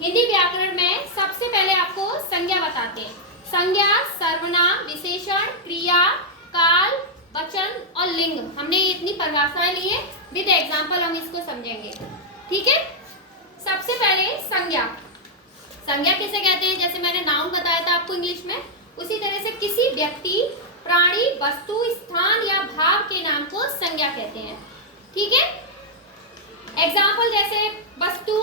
हिंदी व्याकरण में सबसे पहले आपको संज्ञा बताते हैं। संज्ञा सर्वनाम, विशेषण, क्रिया, काल, वचन और लिंग। हमने इतनी परिभाषाएं ली है, विद एग्जाम्पल हम इसको समझेंगे। ठीक है, सबसे पहले संज्ञा। संज्ञा किसे कहते हैं? जैसे मैंने नाउन बताया था आपको इंग्लिश में, उसी तरह से किसी व्यक्ति, प्राणी, वस्तु, स्थान या भाव के नाम को संज्ञा कहते हैं। ठीक है, एग्जाम्पल जैसे वस्तु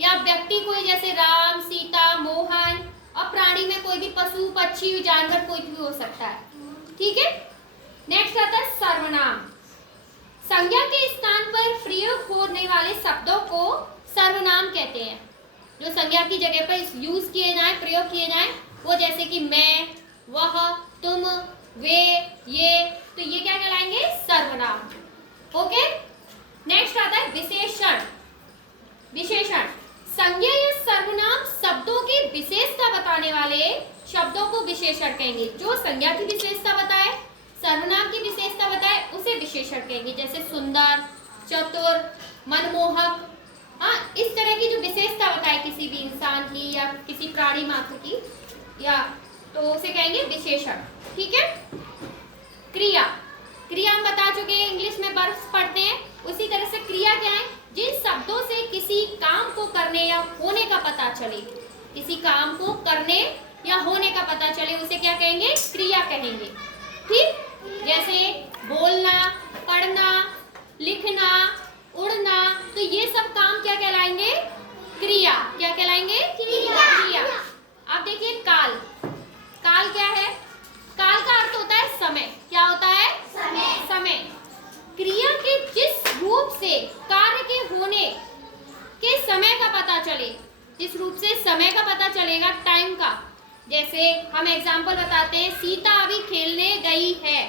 या व्यक्ति कोई, जैसे राम, सीता, मोहन, और प्राणी में कोई भी पशु, पक्षी, जानवर कोई भी हो सकता है। ठीक है, नेक्स्ट आता है सर्वनाम। संज्ञा के स्थान पर प्रयोग होने वाले शब्दों को सर्वनाम कहते हैं। जो संज्ञा की जगह पर यूज किए जाए, प्रयोग किए जाए, वो जैसे कि मैं, वह, तुम, वे, ये, तो ये क्या कहलाएंगे? सर्वनाम। ओके, नेक्स्ट आता है विशेषण। विशेषण संज्ञा या सर्वनाम शब्दों की विशेषता बताने वाले शब्दों को विशेषण कहेंगे। जो संज्ञा की विशेषता बताए, सर्वनाम की विशेषता बताए, उसे विशेषण कहेंगे। जैसे सुंदर, चतुर, मनमोहक, हाँ, इस तरह की जो विशेषता बताए किसी भी इंसान की या किसी प्राणी मात्र की, या तो उसे कहेंगे विशेषण। ठीक है, क्रिया। क्रिया हम बता चुके हैं, इंग्लिश में वर्ब्स पढ़ते हैं। उसी तरह से क्रिया क्या है? जिन शब्दों से किसी काम को करने या होने का पता चले, किसी काम को करने या होने का पता चले, उसे क्या कहेंगे? क्रिया कहेंगे। ठीक, जैसे बोलना, पढ़ना, लिखना, उड़ना, तो ये सब काम क्या कहलाएंगे? क्रिया। क्या कहलाएंगे? क्रिया। अब देखिए काल। काल क्या है? काल का अर्थ होता है समय। क्या होता है? समय। क्रिया के जिस रूप से कार्य के होने के समय का पता चले, जिस रूप से समय का पता चलेगा, टाइम का। जैसे हम एग्जाम्पल बताते हैं, सीता अभी खेलने गई है,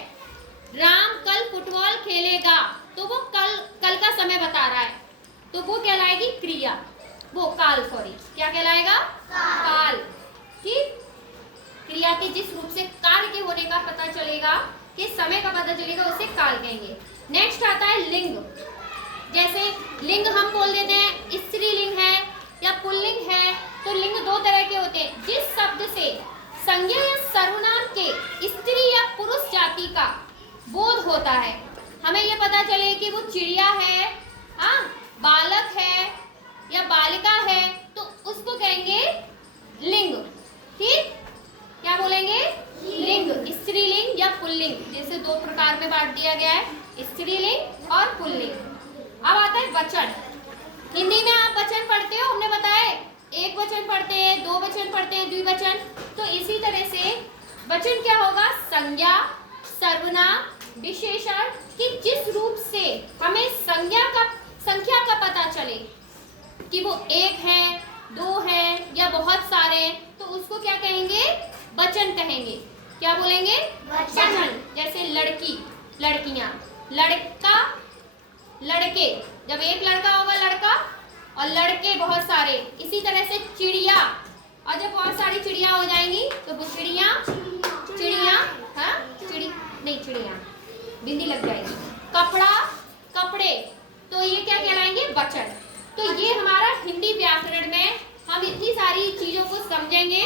राम कल फुटबॉल खेलेगा, तो वो कल का समय बता रहा है, तो वो कहलाएगी क्रिया। वो काल, सॉरी, क्या कहलाएगा? काल। ठीक, क्रिया के जिस रूप से कार्य के होने का पता चलेगा, कि समय का पता चलेगा, उसे काल कहेंगे। नेक्स्ट आता है लिंग। जैसे लिंग हम बोल देते हैं स्त्रीलिंग है या पुल्लिंग है, तो लिंग दो तरह के होते हैं। जिस शब्द से संज्ञा या सर्वनाम के स्त्री या पुरुष जाति का बोध होता है, हमें यह पता चले कि वो चिड़िया है, बालक है या बालिका है, तो उसको कहेंगे लिंग। ठीक, क्या बोलेंगे? लिंग, स्त्रीलिंग या पुल्लिंग। जैसे दो प्रकार में बांट दिया गया है, स्त्रीलिंग और पुल्लिंग। अब आता है वचन। हिंदी में आप वचन पढ़ते हो, हमने बताया एक वचन पढ़ते हैं, दो वचन पढ़ते हैं, द्विवचन। तो इसी तरह से वचन क्या होगा? संज्ञा, सर्वनाम, विशेषण कि जिस रूप से हमें संख्या का पता चले कि वो एक है, दो है या बहुत सारे हैं, तो उसको क्या कहेंगे? वचन कहेंगे। क्या बोलेंगे? वचन। जैसे लड़की, लड़कियां, लड़का, लड़के। जब एक लड़का होगा लड़का, और लड़के बहुत सारे। इसी तरह से चिड़िया, और जब बहुत सारी चिड़िया हो जाएंगी तो वो चिड़िया, हाँ, चिड़िया, बिंदी लग जाएगी। कपड़ा, कपड़े, तो ये क्या कहलाएंगे? वचन। तो ये हमारा हिंदी व्याकरण में हम इतनी सारी चीजों को समझेंगे।